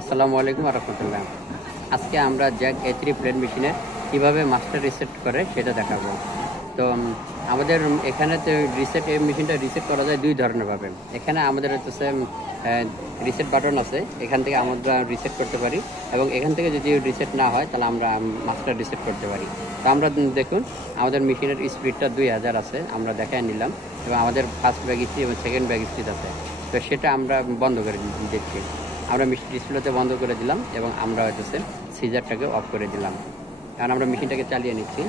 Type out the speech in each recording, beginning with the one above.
আসসালামু আলাইকুম রহমতুল্লাহ। আজকে আমরা জ্যাক A3 প্লেন মেশিনে কীভাবে মাস্টার রিসেট করে সেটা দেখাবো। তো আমাদের এখানে তো এই মেশিনটা রিসেট করা যায় দুই ধরনের ভাবে। এখানে আমাদের হচ্ছে রিসেট বাটন আছে, এখান থেকে আমরা রিসেট করতে পারি, এবং এখান থেকে যদি রিসেট না হয় তাহলে আমরা মাস্টার রিসেট করতে পারি। তো আমরা দেখুন আমাদের মেশিনের স্পিডটা 2000 আছে, আমরা দেখায় নিলাম, এবং আমাদের ফার্স্ট ব্যাগ স্পিড এবং সেকেন্ড ব্যাগ স্পিড আছে। তো সেটা আমরা বন্ধ করে দিচ্ছি। আমরা ডিসপ্লেতে বন্ধ করে দিলাম এবং আমরা হচ্ছে সিজারটাকে অফ করে দিলাম, কারণ আমরা মেশিনটাকে চালিয়ে নিচ্ছি।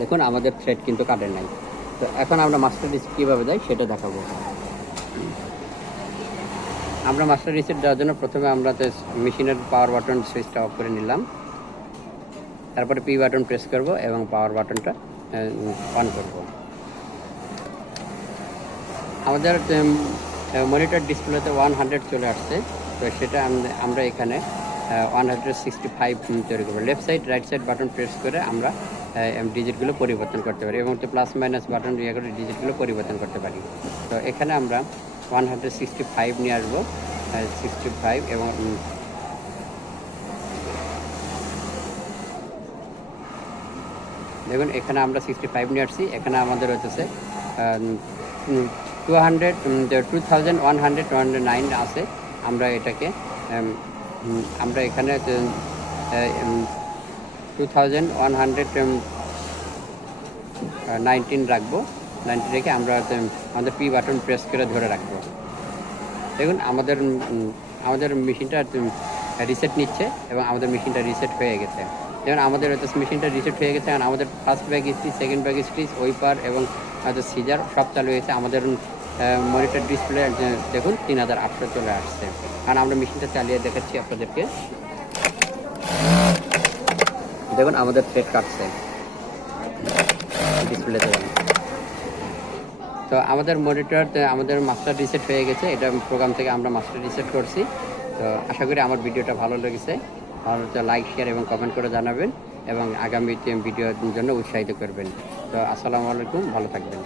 দেখুন আমাদের থ্রেড কিন্তু কাটে নাই। তো এখন আমরা মাস্টার রিসেট কীভাবে দেয় সেটা দেখাবো। আমরা মাস্টার রিসেট দেওয়ার জন্য প্রথমে আমরা মেশিনের পাওয়ার বাটন সুইচটা অফ করে নিলাম, তারপরে পি বাটন প্রেস করব এবং পাওয়ার বাটনটা অন করব। আমাদের মনিটর ডিসপ্লেতে 100 চলে আসছে। তো সেটা আমরা এখানে 165 তৈরি করবো। Left side right side button press করে আমরা ডিজিটগুলো পরিবর্তন করতে পারি, এবং প্লাস মাইনাস বাটন ইয়ে করে ডিজিটগুলো পরিবর্তন করতে পারি। তো এখানে আমরা 165 নিয়ে আসবো, 65, এবং দেখুন এখানে আমরা 65 নিয়ে আসছি। এখানে আমাদের হচ্ছে 2109 আছে। আমরা এটাকে আমরা এখানে 2119 রাখবো। 90 রেখে আমরা আমাদের পি বাটন প্রেস করে ধরে রাখবো। দেখুন আমাদের মেশিনটা রিসেট নিচ্ছে এবং আমাদের মেশিনটা রিসেট হয়ে গেছে। যেমন আমাদের মেশিনটা রিসেট হয়ে গেছে, কারণ আমাদের first bag stitch, second bag stitch, wiper এবং আমাদের সিজার সব চালু হয়েছে। আমাদের মনিটর ডিসপ্লে দেখুন 3800 চলে আসছে, কারণ আমরা মেশিনটা চালিয়ে দেখাচ্ছি আপনাদেরকে। দেখুন আমাদের থ্রেড কাটছে ডিসপ্লেতে। তো আমাদের মনিটর আমাদের মাস্টার রিসেট হয়ে গেছে। এটা প্রোগ্রাম থেকে আমরা মাস্টার রিসেট করছি। তো আশা করি আমার ভিডিওটা ভালো লেগেছে। ভালো লাইক, শেয়ার এবং কমেন্ট করে জানাবেন, এবং আগামী ভিডিওর জন্য উৎসাহিত করবেন। তো আসসালামু আলাইকুম, ভালো থাকবেন।